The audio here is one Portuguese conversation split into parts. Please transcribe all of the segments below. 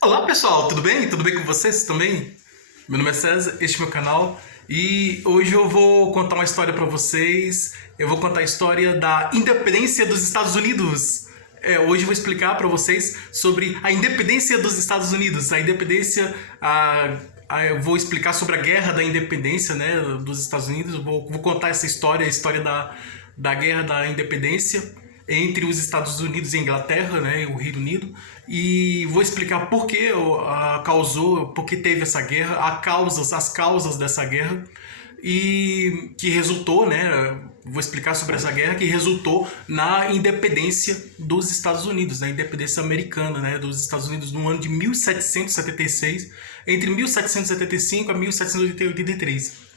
Olá pessoal, tudo bem? Tudo bem com vocês também? Meu nome é César, este é meu canal e hoje eu vou contar uma história para vocês. Eu vou contar a história da independência dos Estados Unidos. Hoje eu vou explicar para vocês sobre a independência dos Estados Unidos. A independência, eu vou explicar sobre a guerra da independência, né, dos Estados Unidos. Eu vou contar essa história, a história da guerra da independência entre os Estados Unidos e a Inglaterra, né, o Reino Unido, e vou explicar por que por que teve essa guerra, as causas dessa guerra e que resultou, né, vou explicar sobre essa guerra que resultou na independência dos Estados Unidos, na independência americana, né, dos Estados Unidos no ano de 1776, entre 1775 a 1783.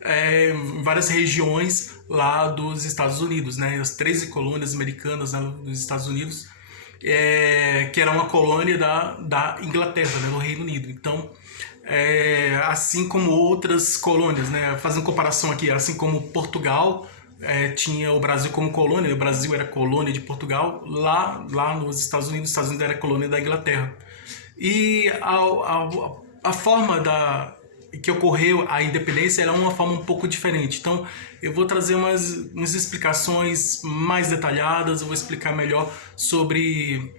Em várias regiões lá dos Estados Unidos, né? As 13 colônias americanas, né, dos Estados Unidos, que era uma colônia da Inglaterra, né, do Reino Unido. Então, assim como outras colônias, né? Fazendo comparação aqui, assim como Portugal tinha o Brasil como colônia, o Brasil era colônia de Portugal, lá nos Estados Unidos era colônia da Inglaterra. E a forma que ocorreu a independência era uma forma um pouco diferente. Então, eu vou trazer umas explicações mais detalhadas, eu vou explicar melhor sobre...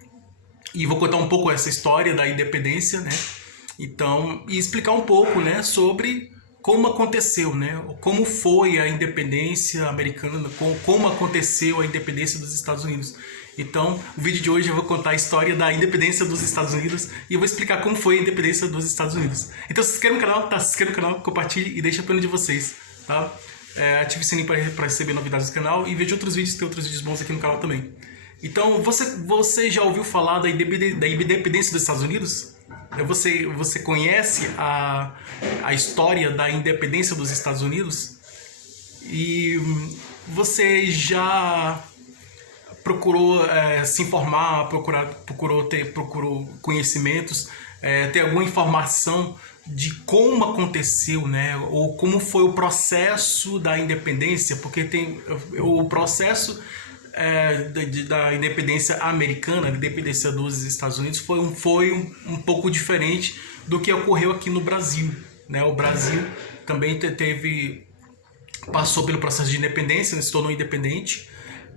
E vou contar um pouco essa história da independência, né? Então, e explicar um pouco, né, sobre como aconteceu, né? Como foi a independência americana, como aconteceu a independência dos Estados Unidos. Então, o vídeo de hoje eu vou contar a história da independência dos Estados Unidos e eu vou explicar como foi a independência dos Estados Unidos. Então, se inscreva no canal, tá? Se inscreva no canal, compartilhe e deixa a opinião de vocês, tá? Ative o sininho para receber novidades do canal e veja outros vídeos, tem outros vídeos bons aqui no canal também. Então, você já ouviu falar da independência dos Estados Unidos? Você conhece a história da independência dos Estados Unidos? E você já procurou se informar, procurou conhecimentos, ter alguma informação de como aconteceu, né? Ou como foi o processo da independência, porque tem o processo da independência americana, da independência dos Estados Unidos, foi um pouco diferente do que ocorreu aqui no Brasil, né? O Brasil também passou pelo processo de independência, né? Se tornou independente,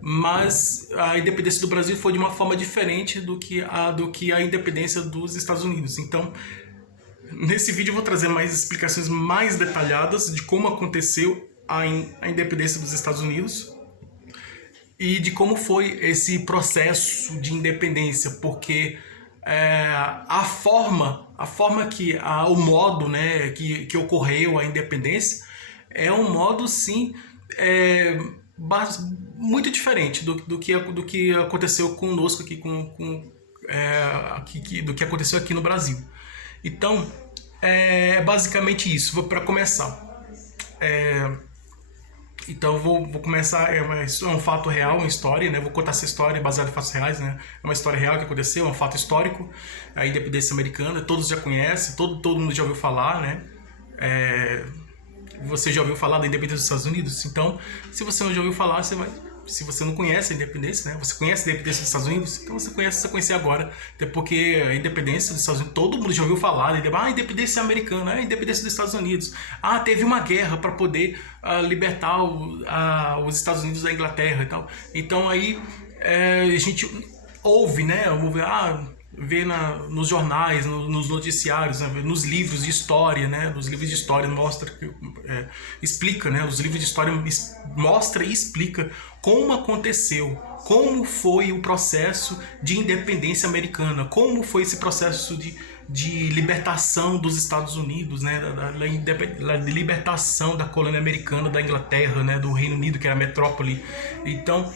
mas a independência do Brasil foi de uma forma diferente do que a independência dos Estados Unidos. Então, nesse vídeo eu vou trazer mais explicações mais detalhadas de como aconteceu a independência dos Estados Unidos e de como foi esse processo de independência, porque a forma que o modo, né, que ocorreu a independência é um modo, sim, muito diferente do que aconteceu conosco aqui, do que aconteceu aqui no Brasil. Então, é basicamente isso. Para começar, então vou começar, é um fato real, uma história, né? Vou contar essa história baseada em fatos reais, né? É uma história real que aconteceu, é um fato histórico, a independência americana, todos já conhecem, todo mundo já ouviu falar, né? Você já ouviu falar da independência dos Estados Unidos? Então, se você não já ouviu falar, se você não conhece a independência, né? Você conhece a independência dos Estados Unidos? Então você precisa conhecer agora, até porque a independência dos Estados Unidos, todo mundo já ouviu falar, né? A independência americana, a independência dos Estados Unidos. Teve uma guerra para poder libertar os Estados Unidos da Inglaterra e tal. Então aí a gente ouve, né? Vê nos jornais, nos noticiários, né, nos livros de história, né? Nos livros de história mostra, explica, né? Os livros de história mostra e explica como aconteceu, como foi o processo de independência americana, como foi esse processo de libertação dos Estados Unidos, né? Da libertação da colônia americana da Inglaterra, né? Do Reino Unido, que era a metrópole. Então,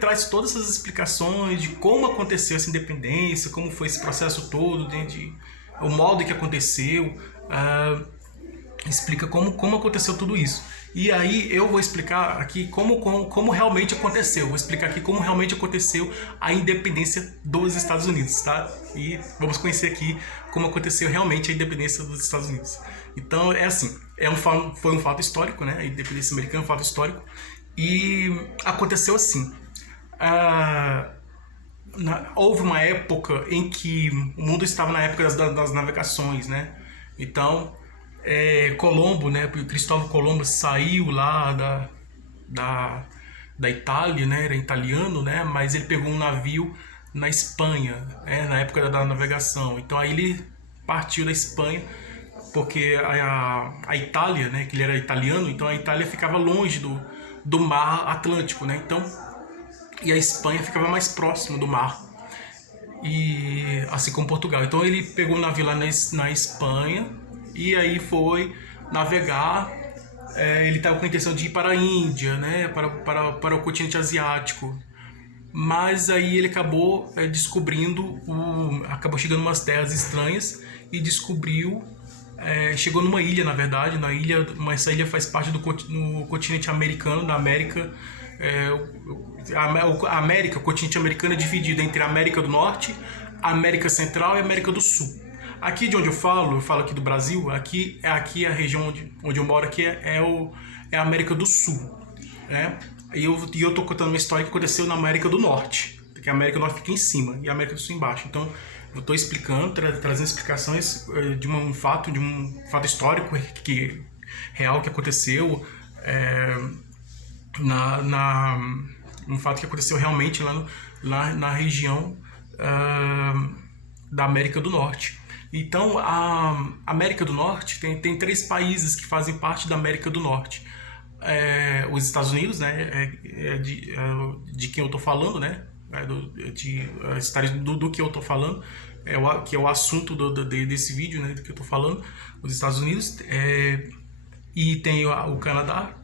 traz todas essas explicações de como aconteceu essa independência, como foi esse processo todo, o modo que aconteceu, explica como aconteceu tudo isso. E aí eu vou explicar aqui como realmente aconteceu. Vou explicar aqui como realmente aconteceu a independência dos Estados Unidos, tá? E vamos conhecer aqui como aconteceu realmente a independência dos Estados Unidos. Então é assim, foi um fato histórico, né? A independência americana é um fato histórico. E aconteceu assim. houve uma época em que o mundo estava na época das navegações, né? Então, Colombo, né? Cristóvão Colombo saiu lá da Itália, né? Era italiano, né? Mas ele pegou um navio na Espanha, na época da navegação. Então aí ele partiu da Espanha, porque a Itália, né? Que ele era italiano, então a Itália ficava longe do mar Atlântico, né? Então, e a Espanha ficava mais próximo do mar, e assim como Portugal. Então ele pegou um navio lá na Espanha e aí foi navegar. Ele estava com a intenção de ir para a Índia, né, para o continente asiático, mas aí ele acabou acabou chegando em umas terras estranhas e descobriu, chegou numa ilha, na verdade, essa ilha faz parte do continente americano, da América. A América, o continente americano é dividido entre a América do Norte, a América Central e a América do Sul. Aqui de onde eu falo aqui do Brasil, aqui a região onde eu moro aqui é a América do Sul, né? E eu tô contando uma história que aconteceu na América do Norte, que a América do Norte fica em cima e a América do Sul embaixo. Então eu tô explicando, trazendo explicações de um fato histórico real que aconteceu, um fato que aconteceu realmente lá na região da América do Norte. Então, a América do Norte tem 3 países que fazem parte da América do Norte. Os Estados Unidos, né, de quem eu estou falando, né, do que eu estou falando, que é o assunto desse vídeo, né, do que eu estou falando, os Estados Unidos, e tem o Canadá,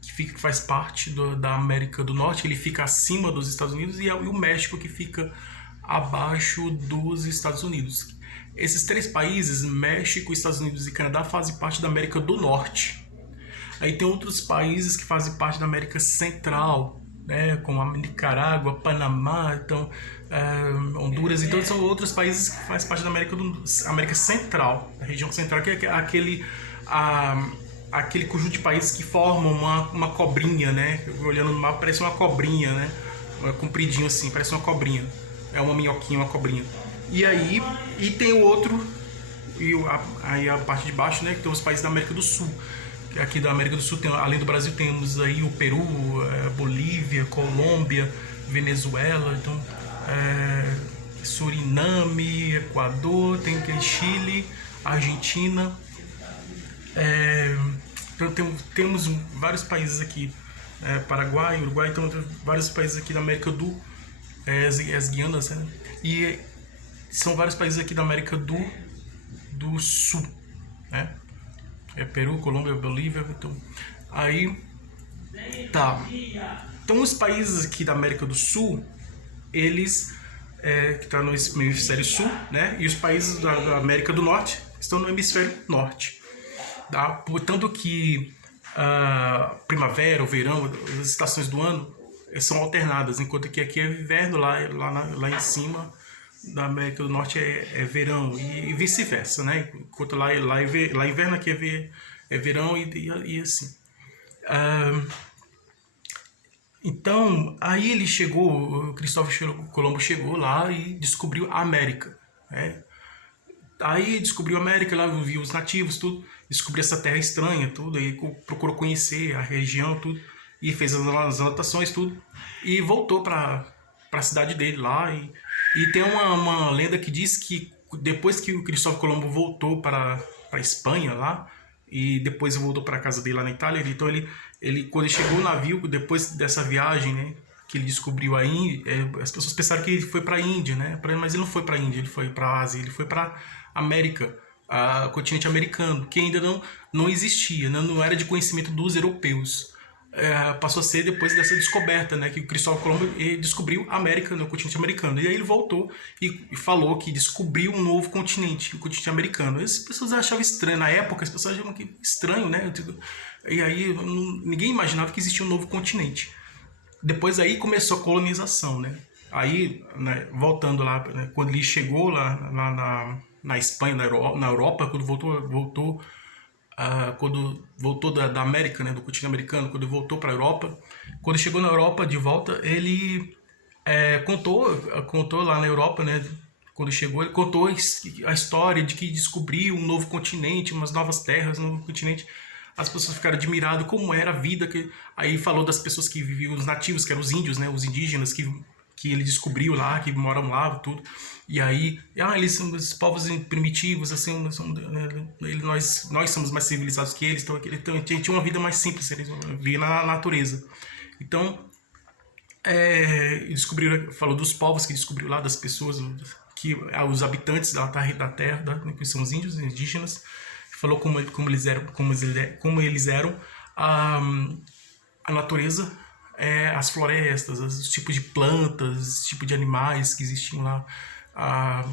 que faz parte da América do Norte, ele fica acima dos Estados Unidos, e o México, que fica abaixo dos Estados Unidos. Esses 3 países, México, Estados Unidos e Canadá, fazem parte da América do Norte. Aí tem outros países que fazem parte da América Central, né, como a Nicarágua, Panamá, então, Honduras. Então são outros países que fazem parte da América Central, a região central, que é aquele conjunto de países que formam uma cobrinha, né? Olhando no mapa, parece uma cobrinha, né? Compridinho assim, parece uma cobrinha. É uma minhoquinha, uma cobrinha. E tem o outro, aí a parte de baixo, né? Que tem os países da América do Sul. Aqui da América do Sul, além do Brasil, temos aí o Peru, Bolívia, Colômbia, Venezuela, então, Suriname, Equador, tem Chile, Argentina. Então temos vários países aqui, Paraguai, Uruguai, então tem vários países aqui da América as Guianas, né? E são vários países aqui da América do Sul, né? Peru, Colômbia, Bolívia, então aí tá. Então os países aqui da América do Sul, eles que estão no hemisfério sul, né? E os países da América do Norte estão no hemisfério norte. Tá? Portanto que primavera, o verão, as estações do ano são alternadas, enquanto que aqui é inverno, lá em cima da América do Norte é verão, e vice-versa, né? Enquanto lá é inverno, aqui é verão, e assim. Então, aí o Cristóvão Colombo chegou lá e descobriu a América, né? Aí descobriu a América, lá viu os nativos, tudo, descobriu essa terra estranha, tudo, aí procurou conhecer a região, tudo, e fez as anotações, tudo, e voltou para a cidade dele lá. E tem uma lenda que diz que depois que o Cristóvão Colombo voltou para a Espanha lá, e depois voltou para a casa dele lá na Itália, então ele quando ele chegou no navio, depois dessa viagem, né, que ele descobriu a Índia, as pessoas pensaram que ele foi para a Índia, né, mas ele não foi para a Índia, ele foi para a Ásia, ele foi para América, o continente americano, que ainda não existia, né, não era de conhecimento dos europeus. Passou a ser depois dessa descoberta, né, que o Cristóvão Colombo descobriu a América, no continente americano. E aí ele voltou e falou que descobriu um novo continente, o continente americano. As pessoas achavam estranho, na época as pessoas achavam que estranho, né? E aí ninguém imaginava que existia um novo continente. Depois aí começou a colonização, né? Aí, né, voltando lá, né, quando ele chegou lá na Espanha, na Europa, quando voltou da América, né, do continente americano, quando voltou para a Europa, quando chegou na Europa de volta, ele contou lá na Europa, né? Quando chegou, ele contou a história de que descobriu um novo continente, umas novas terras, um novo continente. As pessoas ficaram admiradas como era a vida. Aí falou das pessoas que viviam, os nativos, que eram os índios, né? Os indígenas que ele descobriu lá, que moram lá, tudo. E aí, eles são os povos primitivos, assim, nós somos mais civilizados que eles, então tinha uma vida mais simples, eles viviam na natureza. Então, descobriram, falou dos povos que descobriu lá, das pessoas, que os habitantes da terra, que são os índios, indígenas, falou como eles eram a natureza, as florestas, os tipos de plantas, os tipos de animais que existiam lá,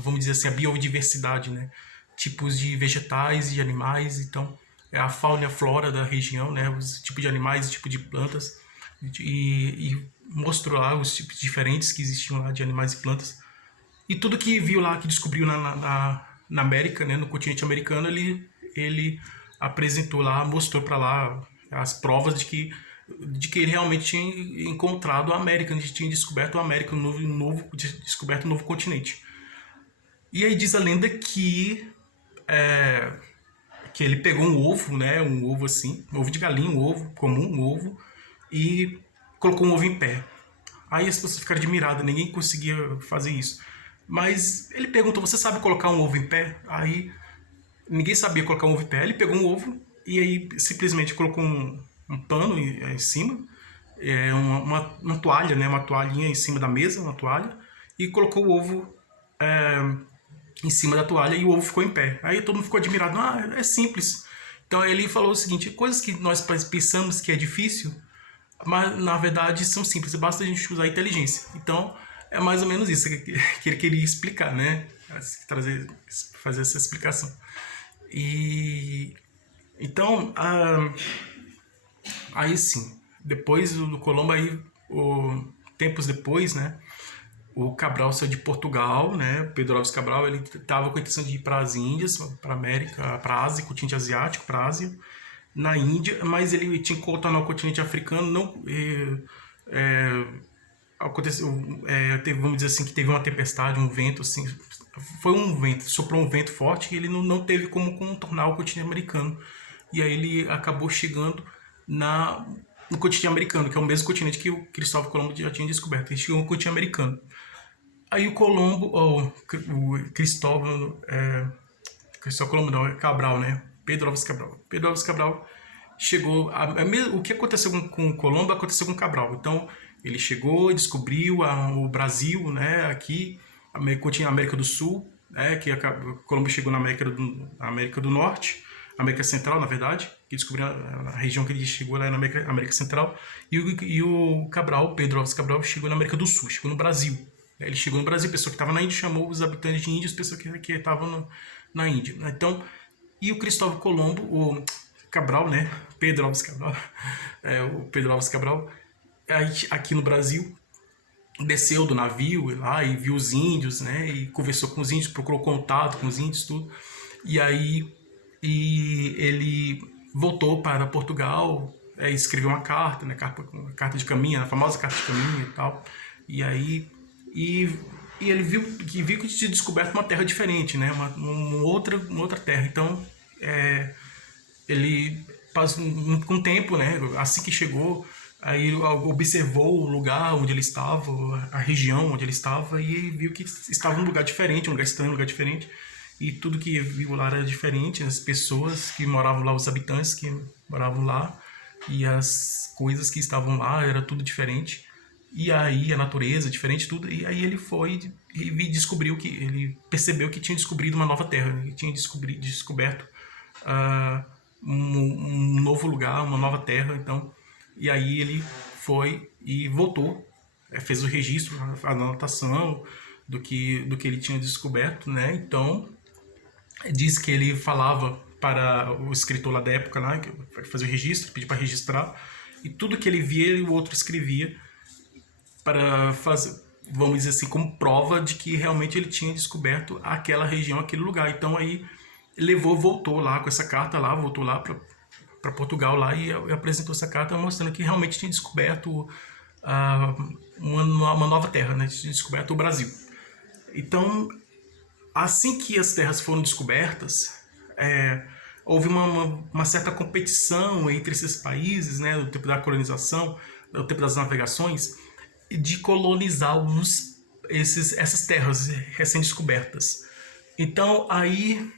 vamos dizer assim, a biodiversidade, né? Tipos de vegetais e animais, então a fauna e a flora da região, né? Os tipos de animais, os tipos de plantas, e mostrou lá os tipos diferentes que existiam lá de animais e plantas. E tudo que viu lá, que descobriu na América, né, no continente americano, ele apresentou lá, mostrou para lá as provas de que ele realmente tinha encontrado a América, ele tinha descoberto a América, descoberto um novo continente. E aí diz a lenda que ele pegou um ovo, né, um ovo assim, um ovo de galinha, um ovo comum, um ovo, e colocou um ovo em pé. Aí as pessoas ficaram admiradas, ninguém conseguia fazer isso. Mas ele perguntou, você sabe colocar um ovo em pé? Aí ninguém sabia colocar um ovo em pé. Ele pegou um ovo e aí simplesmente colocou um pano em cima, uma toalha, né, uma toalhinha em cima da mesa, uma toalha, e colocou o ovo em cima da toalha e o ovo ficou em pé. Aí todo mundo ficou admirado, é simples. Então ele falou o seguinte, coisas que nós pensamos que é difícil, mas na verdade são simples, basta a gente usar a inteligência. Então é mais ou menos isso que ele queria explicar, né? Fazer essa explicação. E então, aí sim, depois do Colombo, tempos depois, né? O Cabral saiu de Portugal, né? Pedro Álvares Cabral, ele estava com a intenção de ir para as Índias, para a América, para a Ásia, continente asiático, para a Ásia, na Índia, mas ele tinha que contornar o continente africano, não aconteceu, vamos dizer assim, que teve uma tempestade, um vento, assim, foi um vento, soprou um vento forte e ele não teve como contornar o continente americano. E aí ele acabou chegando no continente americano, que é o mesmo continente que o Cristóvão Colombo já tinha descoberto. Ele chegou no continente americano. Aí o Cristóvão Colombo não, Cabral, né? Pedro Álvares Cabral. Pedro Álvares Cabral chegou... o que aconteceu com o Colombo aconteceu com o Cabral. Então, ele chegou, descobriu o Brasil, né? Aqui, continha a América do Sul, né? Que o Colombo chegou na América do Norte, América Central, na verdade, que descobriu a região que ele chegou lá na América Central, e o Cabral, Pedro Álvares Cabral, chegou na América do Sul, chegou no Brasil. Ele chegou no Brasil, pessoa que estava na Índia, chamou os habitantes de índios, pessoa que estavam na Índia. Então, e o Cristóvão Colombo, o Cabral, né? Pedro Álvares Cabral, o Pedro Álvares Cabral, aqui no Brasil, desceu do navio lá e viu os índios, né? E conversou com os índios, procurou contato com os índios, tudo. E aí ele voltou para Portugal, escreveu uma carta, né? Carta de caminho, a famosa carta de caminho e tal. E aí ele viu que tinha descoberto uma terra diferente, né? Uma outra terra. Então ele passou um tempo, né? Assim que chegou, aí ele observou o lugar onde ele estava, a região onde ele estava, e viu que estava num lugar diferente, um lugar estranho, um lugar diferente. E tudo que viu lá era diferente, as pessoas que moravam lá, os habitantes que moravam lá, e as coisas que estavam lá, era tudo diferente. E aí a natureza, diferente, tudo. E aí ele foi e descobriu ele percebeu que tinha descobrido uma nova terra, ele tinha descoberto um novo lugar, uma nova terra. Então, e aí ele foi e voltou, fez o registro, a anotação do que ele tinha descoberto, né? Então, diz que ele falava para o escritor lá da época, né, que fazia o registro, pedia para registrar, e tudo que ele via, o outro escrevia, para fazer, vamos dizer assim, como prova de que realmente ele tinha descoberto aquela região, aquele lugar. Então aí voltou lá com essa carta lá, voltou lá para Portugal lá e apresentou essa carta mostrando que realmente tinha descoberto ah, uma nova terra, né, descoberta, o Brasil. Então, assim que as terras foram descobertas, houve uma certa competição entre esses países, né, no tempo da colonização, no tempo das navegações, de colonizar essas terras recém-descobertas. Então, aí,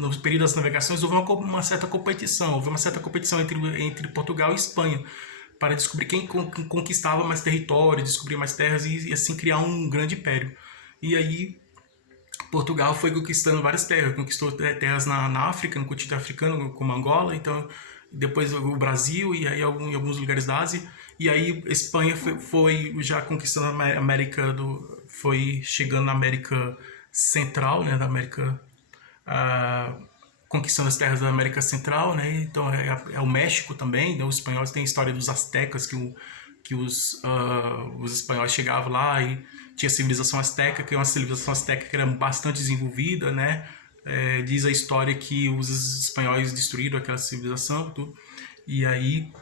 no período das navegações, houve uma certa competição. Houve uma certa competição entre Portugal e Espanha para descobrir quem conquistava mais território, descobrir mais terras e assim criar um grande império. E aí Portugal foi conquistando várias terras, conquistou terras na África, no continente africano, como Angola, então depois o Brasil e aí em alguns lugares da Ásia. E aí Espanha foi já conquistando a América foi chegando na América Central, né, da América, conquistando as terras da América Central, né? Então é o México também, né? Os espanhóis têm a história dos astecas que os espanhóis chegavam lá e tinha a civilização asteca, que é uma civilização asteca que era bastante desenvolvida, né? Diz a história que os espanhóis destruíram aquela civilização, tudo, e aí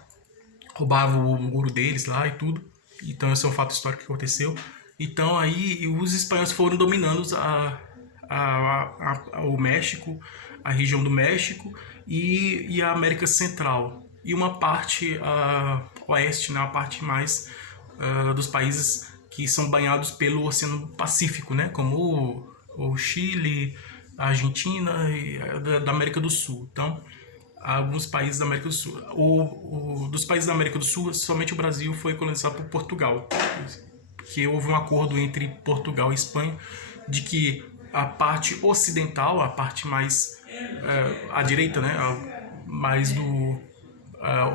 roubavam o ouro deles lá e tudo. Então esse é um fato histórico que aconteceu. Então aí os espanhóis foram dominando o México, a região do México e a América Central. E uma parte oeste, né, a parte mais dos países que são banhados pelo Oceano Pacífico, né, como o Chile, a Argentina e da América do Sul. Então, alguns países da América do Sul. Dos países da América do Sul, somente o Brasil foi colonizado por Portugal, que houve um acordo entre Portugal e Espanha de que a parte ocidental, a parte mais à direita, né, mais do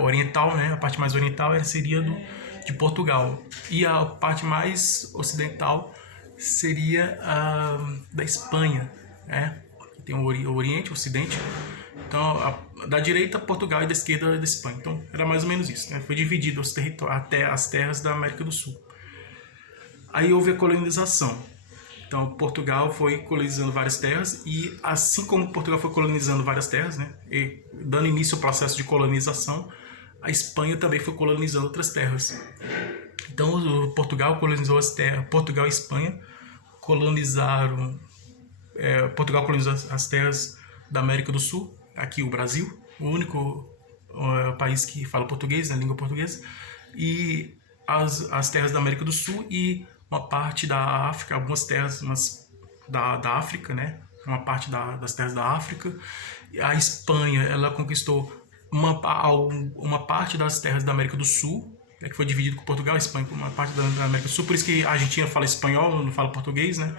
oriental, né, a parte mais oriental seria de Portugal, e a parte mais ocidental seria da Espanha, né? Tem o Oriente, o Ocidente. Então, da direita Portugal e da esquerda da Espanha. Então, era mais ou menos isso, né? Foi dividido até as terras da América do Sul. Aí houve a colonização. Então, Portugal foi colonizando várias terras e, assim como Portugal foi colonizando várias terras, né, e dando início ao processo de colonização, a Espanha também foi colonizando outras terras. Então, Portugal colonizou as terras. Portugal e Espanha colonizaram. Portugal colonizou as terras da América do Sul, aqui o Brasil, o único país que fala português, na língua portuguesa, e as terras da América do Sul e uma parte da África, algumas terras da África, né? Uma parte das terras da África. A Espanha, ela conquistou uma parte das terras da América do Sul, que foi dividido com Portugal, a Espanha, uma parte da América do Sul, por isso que a Argentina fala espanhol, não fala português, né?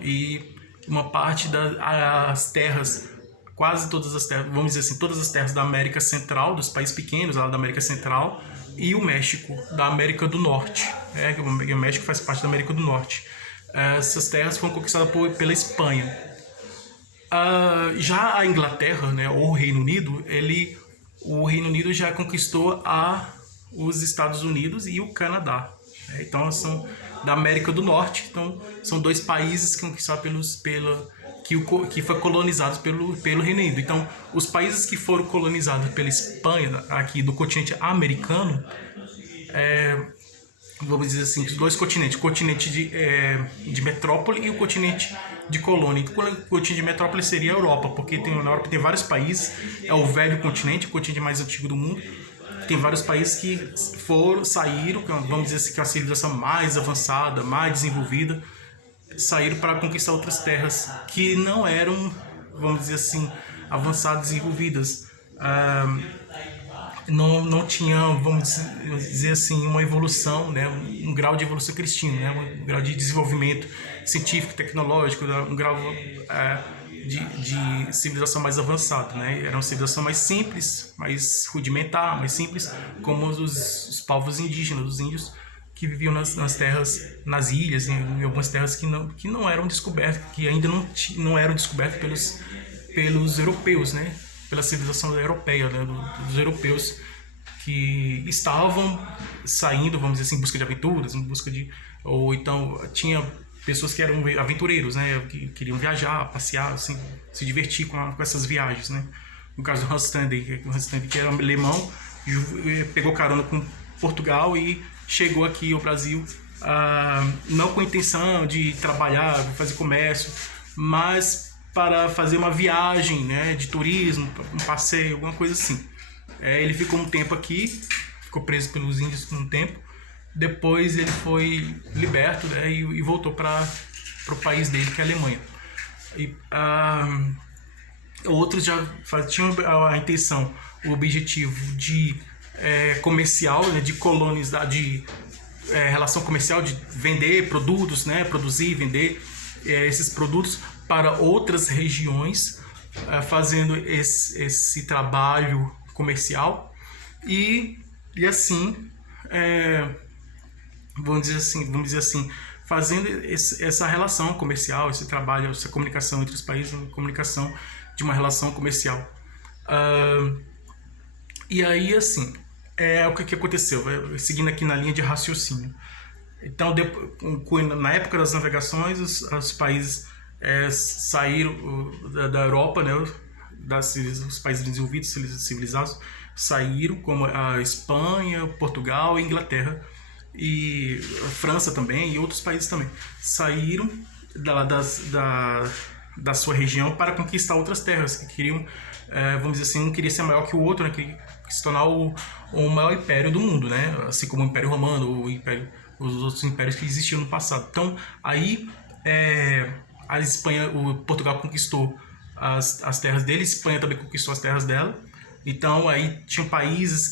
E uma parte das terras, quase todas as terras, vamos dizer assim, todas as terras da América Central, dos países pequenos lá da América Central, e o México, da América do Norte. O México faz parte da América do Norte. Essas terras foram conquistadas pela Espanha. Já a Inglaterra, né, ou o Reino Unido, o Reino Unido já conquistou os Estados Unidos e o Canadá. Então, são da América do Norte. Então, são dois países que conquistaram que foi colonizados pelo Reino Unido. Então, os países que foram colonizados pela Espanha, aqui do continente americano, vamos dizer assim, os dois continentes, o continente de metrópole e o continente de colônia. O continente de metrópole seria a Europa, porque na Europa tem vários países, é o velho continente, o continente mais antigo do mundo. Tem vários países que saíram, vamos dizer assim, que é a civilização mais avançada, mais desenvolvida, saíram para conquistar outras terras que não eram, vamos dizer assim, avançadas e desenvolvidas. Não tinha, vamos dizer assim, uma evolução, né, um grau de evolução crescente, né, um grau de desenvolvimento científico, tecnológico, um grau de civilização mais avançada, né? Era uma civilização mais simples, mais rudimentar, mais simples, como os povos indígenas, os índios que viviam nas terras, nas ilhas, em algumas terras que não eram descobertas, que ainda não eram descobertas pelos europeus, né? Pela civilização europeia, né? Dos europeus que estavam saindo, vamos dizer assim, em busca de aventuras, ou então tinha pessoas que eram aventureiros, né, que queriam viajar, passear, assim, se divertir com essas viagens, né. No caso do Hans Staden, que era um alemão, pegou carona com Portugal e chegou aqui ao Brasil, não com a intenção de trabalhar, fazer comércio, mas para fazer uma viagem, né, de turismo, um passeio, alguma coisa assim. Ele ficou um tempo aqui, ficou preso pelos índios por um tempo. Depois ele foi liberto, né, e voltou para o país dele, que é a Alemanha. E, outros já tinham a intenção, o objetivo de comercial, né, de colonizar, de relação comercial, de vender produtos, né, produzir e vender esses produtos para outras regiões, fazendo esse trabalho comercial e assim, vamos dizer assim, fazendo essa relação comercial, esse trabalho, essa comunicação entre os países, a comunicação de uma relação comercial. E aí, assim, o que aconteceu? Seguindo aqui na linha de raciocínio. Então, na época das navegações, os países saíram da Europa, né? Os países desenvolvidos, civilizados, saíram, como a Espanha, Portugal e Inglaterra, e a França também, e outros países também, saíram da sua região para conquistar outras terras, que queriam, vamos dizer assim, um queria ser maior que o outro, né? Queria se tornar o maior império do mundo, né? Assim como o Império Romano, os outros impérios que existiam no passado. Então, aí, a Espanha, Portugal conquistou as terras dele, a Espanha também conquistou as terras dela. Então, aí tinham países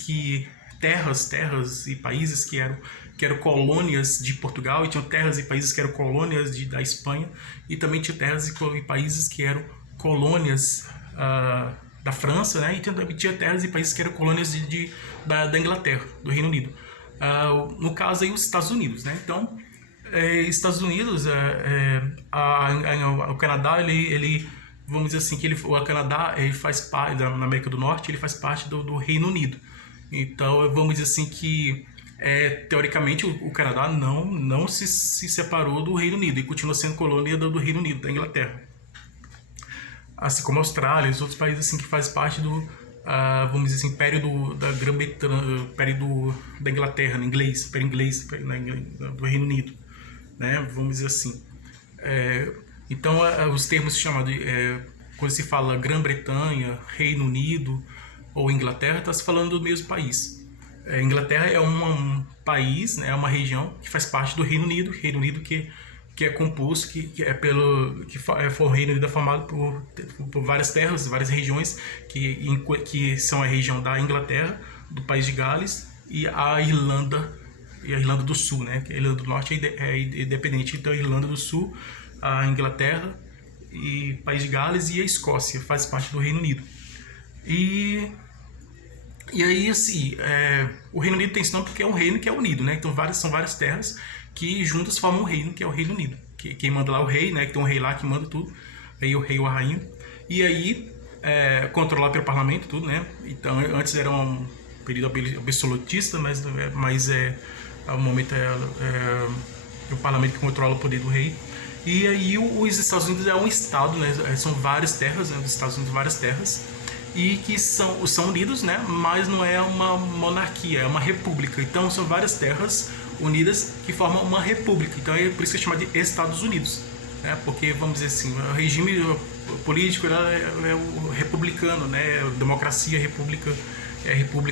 terras e países que eram colônias de Portugal, e tinham terras e países que eram colônias da Espanha, e também tinha terras e países que eram colônias da França, né? E também tinha terras e países que eram colônias da Inglaterra, do Reino Unido. No caso aí, os Estados Unidos, né? Então, Estados Unidos, o Canadá, ele vamos dizer assim, que o Canadá ele faz parte, na América do Norte, ele faz parte do Reino Unido. Então, vamos dizer assim que, teoricamente, o Canadá não se separou do Reino Unido e continua sendo colônia do Reino Unido, da Inglaterra. Assim como a Austrália e os outros países assim, que fazem parte do, vamos dizer assim, Império da Grã-Bretanha, Império da Inglaterra, no inglês, Império Inglês, do Reino Unido, né? Vamos dizer assim. Então, os termos chamados, quando se fala Grã-Bretanha, Reino Unido ou Inglaterra, está se falando do mesmo país. Inglaterra é um país, né, é uma região que faz parte do Reino Unido que é composto, o Reino Unido é formado por várias terras, várias regiões, que são a região da Inglaterra, do País de Gales e a Irlanda do Sul, né? A Irlanda do Norte é independente, então a Irlanda do Sul, a Inglaterra e País de Gales e a Escócia faz parte do Reino Unido. E aí, assim, o Reino Unido tem esse nome porque é um reino que é unido, né? Então são várias terras que juntas formam um reino, que é o Reino Unido. Quem manda lá é o rei, né? Que tem um rei lá que manda tudo. Aí o rei ou a rainha. E aí, controlado pelo parlamento, tudo, né? Então, antes era um período absolutista, mas ao momento o parlamento que controla o poder do rei. E aí, os Estados Unidos é um estado, né? São várias terras, né? Os Estados Unidos, várias terras. E que são unidos, né? Mas não é uma monarquia, é uma república. Então, são várias terras unidas que formam uma república. Então é por isso que é chamado de Estados Unidos, né? Porque, vamos dizer assim, o regime político é o republicano, né? A democracia, república,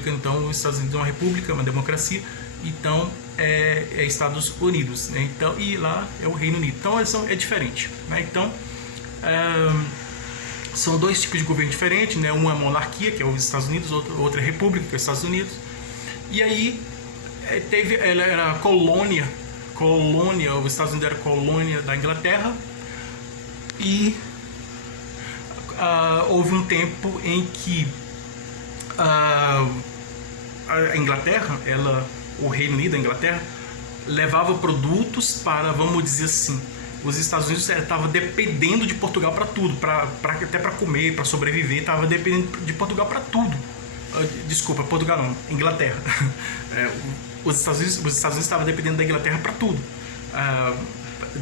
então os Estados Unidos é uma república, uma democracia, então é Estados Unidos, né? Então, e lá é o Reino Unido. Então é diferente, né? Então são dois tipos de governo diferentes, né? Um é monarquia, que é os Estados Unidos, outra é república, que é os Estados Unidos. E aí ela era colônia, os Estados Unidos era colônia da Inglaterra, e houve um tempo em que a Inglaterra, o Reino Unido, a Inglaterra, levava produtos para, vamos dizer assim, os Estados Unidos estavam dependendo de Portugal para tudo, até para comer, para sobreviver, estava dependendo de Portugal para tudo. Desculpa, Portugal não, Inglaterra. Os Estados Unidos estavam dependendo da Inglaterra para tudo.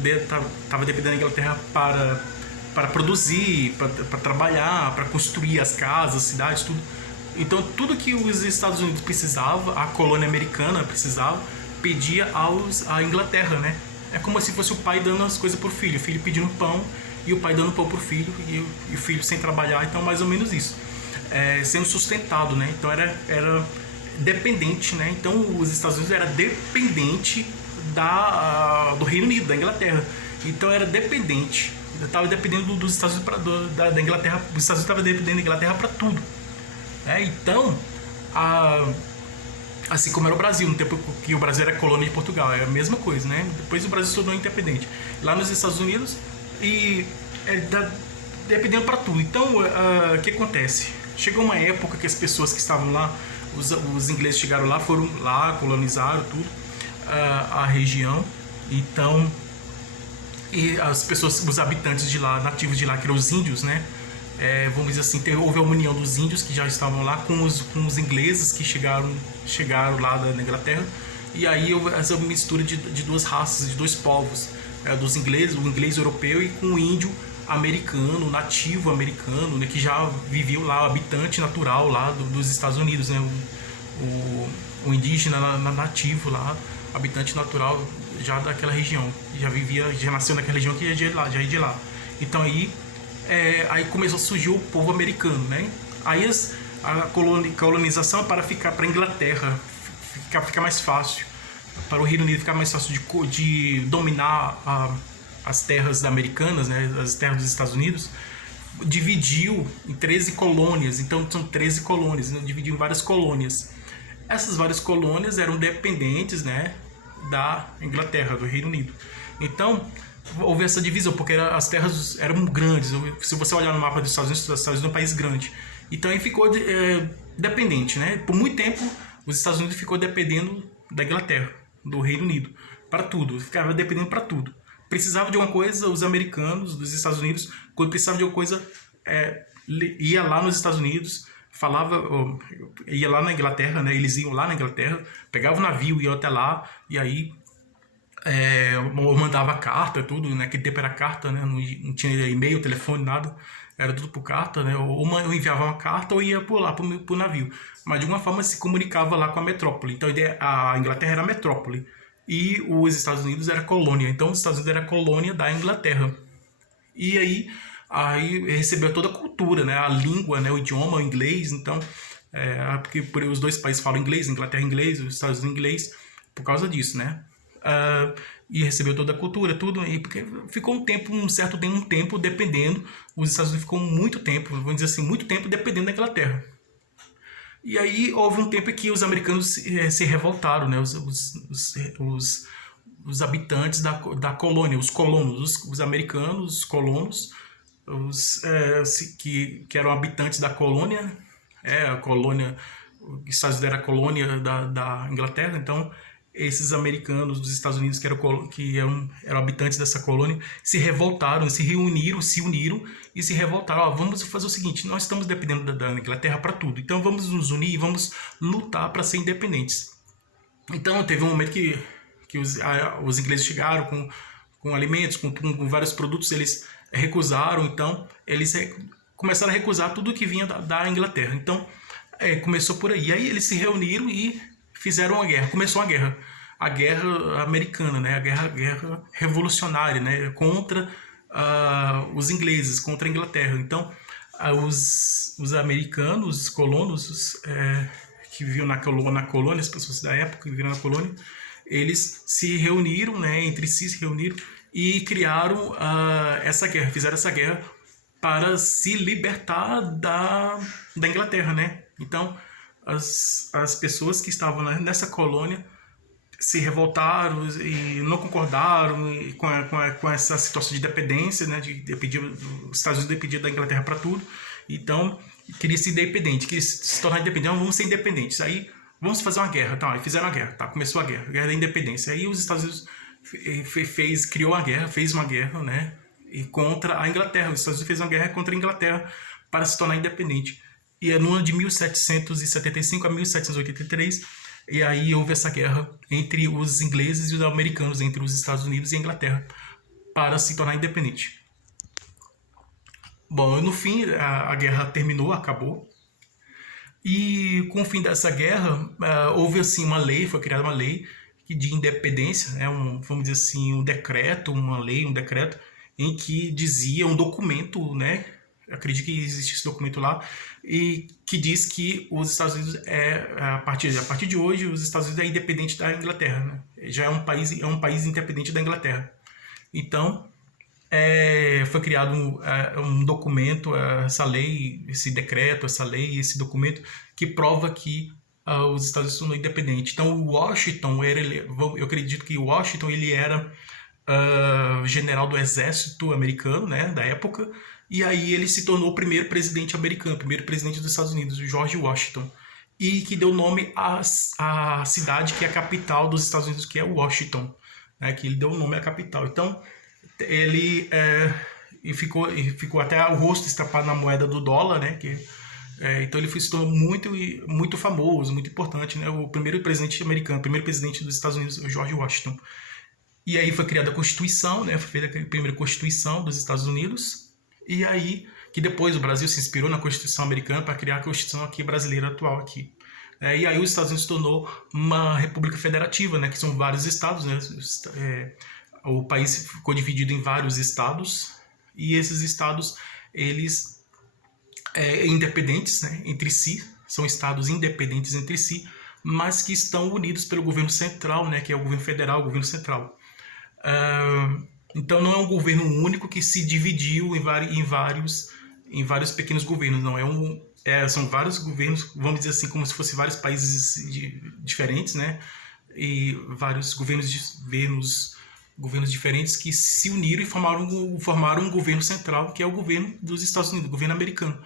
Estava dependendo da Inglaterra para produzir, para trabalhar, para construir as casas, as cidades, tudo. Então tudo que os Estados Unidos precisava, a colônia americana precisava, pedia à Inglaterra, né? É como se fosse o pai dando as coisas pro filho, o filho pedindo pão e o pai dando pão pro filho e o filho sem trabalhar, então mais ou menos isso. Sendo sustentado, né? Então era dependente, né? Então os Estados Unidos era dependente do Reino Unido, da Inglaterra. Então era dependente, estava dependendo dos Estados Unidos da Inglaterra, os Estados Unidos estavam dependendo da Inglaterra para tudo. Então, assim como era o Brasil, no tempo que o Brasil era colônia de Portugal, é a mesma coisa, né? Depois o Brasil se tornou independente. Lá nos Estados Unidos, dependendo para tudo. Então, o que acontece? Chegou uma época que as pessoas que estavam lá, os ingleses chegaram lá, foram lá, colonizaram tudo, a região. Então, e as pessoas, os habitantes de lá, nativos de lá, que eram os índios, né? Vamos dizer assim, houve a união dos índios que já estavam lá com os ingleses que chegaram lá da Inglaterra, e aí houve essa mistura de duas raças, de dois povos, dos ingleses, o inglês europeu e com o índio americano, nativo americano, né, que já vivia lá, habitante natural lá dos Estados Unidos, né, o indígena nativo lá, habitante natural já daquela região, já nasceu naquela região que já é de lá. Então aí começou a surgir o povo americano, né? Aí a colonização é para ficar para a Inglaterra, ficar mais fácil, para o Reino Unido ficar mais fácil de dominar as terras americanas, né? As terras dos Estados Unidos. Dividiu em 13 colônias, então são 13 colônias, né? Dividiu em várias colônias. Essas várias colônias eram dependentes, né, da Inglaterra, do Reino Unido. Então houve essa divisão, porque as terras eram grandes. Se você olhar no mapa dos Estados Unidos é um país grande. Então aí ficou dependente, né? Por muito tempo os Estados Unidos ficou dependendo da Inglaterra, do Reino Unido, para tudo. Ficava dependendo para tudo. Precisava de uma coisa, os americanos dos Estados Unidos, quando precisava de uma coisa, ia lá nos Estados Unidos, ia lá na Inglaterra, né? Eles iam lá na Inglaterra, pegavam o navio, iam até lá, e aí mandava carta, tudo, naquele tempo era carta, né? Não tinha e-mail, telefone, nada, era tudo por carta, né? Ou enviava uma carta ou ia por lá, pro navio. Mas de alguma forma se comunicava lá com a metrópole. Então a Inglaterra era a metrópole e os Estados Unidos era colônia. Então os Estados Unidos era colônia da Inglaterra. E aí recebeu toda a cultura, né? A língua, né? O idioma, o inglês. Então, porque os dois países falam inglês, a Inglaterra inglês, os Estados Unidos inglês, por causa disso, né? E recebeu toda a cultura, tudo, e porque ficou um tempo dependendo, os Estados Unidos ficou muito tempo, vamos dizer assim, muito tempo dependendo da Inglaterra. E aí houve um tempo em que os americanos se revoltaram, né? Os habitantes da colônia, os colonos, os americanos, os colonos, que eram habitantes da colônia, a colônia, os Estados Unidos era a colônia da Inglaterra, então esses americanos dos Estados Unidos que eram habitantes dessa colônia se revoltaram, se uniram e se revoltaram. Vamos fazer o seguinte, nós estamos dependendo da Inglaterra para tudo, então vamos nos unir e vamos lutar para ser independentes. Então teve um momento que os ingleses chegaram com alimentos, com vários produtos, eles recusaram, então eles começaram a recusar tudo que vinha da Inglaterra. Então começou por aí. Aí eles se reuniram e fizeram uma guerra. Começou a guerra americana, né? A guerra revolucionária, né? Contra os ingleses, contra a Inglaterra. Então, os americanos, os colonos, que viviam na colônia, as pessoas da época que viviam na colônia, eles se reuniram, né? Entre si se reuniram e criaram essa guerra, fizeram essa guerra para se libertar da Inglaterra, né? Então, as pessoas que estavam nessa colônia se revoltaram e não concordaram com essa situação de dependência, né, os Estados Unidos dependiam da Inglaterra para tudo, então queria ser independente, queria se tornar independente, vamos ser independentes, aí vamos fazer uma guerra, tá, aí fizeram a guerra, tá, começou a guerra da independência, aí os Estados Unidos criou a guerra, fez uma guerra, né, e contra a Inglaterra, os Estados Unidos fez uma guerra contra a Inglaterra para se tornar independente. E é no ano de 1775 a 1783, e aí houve essa guerra entre os ingleses e os americanos, entre os Estados Unidos e a Inglaterra, para se tornar independente. Bom, no fim, a guerra terminou, acabou. E com o fim dessa guerra, houve assim uma lei, foi criada uma lei de independência, vamos dizer assim, um decreto, uma lei, um decreto, em que dizia um documento, né? Acredito que existe esse documento lá, e que diz que os Estados Unidos a partir de hoje, os Estados Unidos é independente da Inglaterra, né? Já é um país independente da Inglaterra. Então, foi criado um documento, essa lei, esse decreto, essa lei, esse documento que prova que os Estados Unidos são independentes. Então, o Washington eu acredito que o Washington ele era general do exército americano, né, da época, e aí ele se tornou o primeiro presidente americano, o primeiro presidente dos Estados Unidos, o George Washington, e que deu nome à cidade que é a capital dos Estados Unidos, que é Washington, né, que ele deu o nome à capital. Então, ele ficou até o rosto estampado na moeda do dólar, né? Então ele se tornou muito famoso, muito importante, né? O primeiro presidente americano, o primeiro presidente dos Estados Unidos, o George Washington. E aí foi criada a Constituição, né? Foi feita a primeira Constituição dos Estados Unidos. E aí que depois o Brasil se inspirou na Constituição americana para criar a Constituição aqui brasileira atual aqui. E aí os Estados Unidos se tornou uma república federativa, né? Que são vários estados, né? O país ficou dividido em vários estados e esses estados eles independentes, né, entre si, são estados independentes entre si, mas que estão unidos pelo governo central, né, que é o governo federal, o governo central. Então não é um governo único que se dividiu em vários pequenos governos, não são vários governos, vamos dizer assim, como se fossem vários países diferentes, né, e vários governos diferentes que se uniram e formaram um governo central, que é o governo dos Estados Unidos, o governo americano.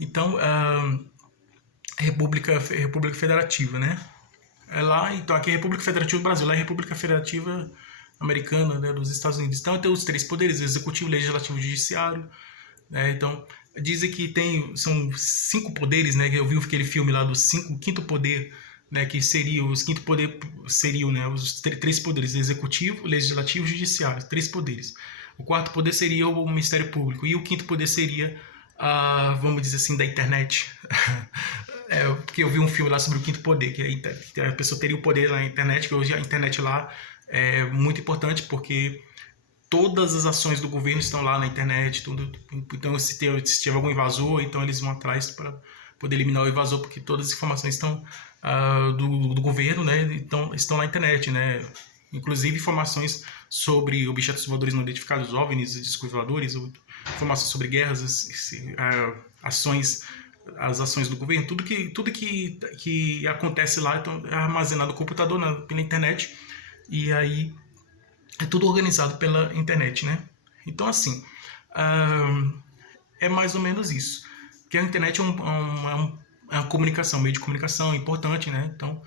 Então, República Federativa, né? Então aqui é a República Federativa do Brasil, lá é a República Federativa Americana, né, dos Estados Unidos. Então tem os três poderes, executivo, legislativo e judiciário, né? Então dizem que são 5 poderes, né? Eu vi aquele filme lá do quinto poder, né, que seria os quinto poder seriam, né, os 3 poderes: executivo, legislativo e judiciário, 3 poderes. O quarto poder seria o Ministério Público e o quinto poder seria vamos dizer assim, da internet. Porque eu vi um filme lá sobre o quinto poder, que a pessoa teria o poder na internet, que hoje a internet lá é muito importante porque todas as ações do governo estão lá na internet, tudo. Então se tiver algum invasor, então eles vão atrás para poder eliminar o invasor, porque todas as informações estão do governo, né, então, estão na internet, né, inclusive informações sobre objetos voadores não identificados, OVNIs, discos voadores, informações sobre guerras, as ações do governo, tudo que acontece lá então, é armazenado no computador, pela internet, e aí é tudo organizado pela internet, né? Então, assim, é mais ou menos isso. Porque a internet é uma comunicação, meio de comunicação importante, né? Então,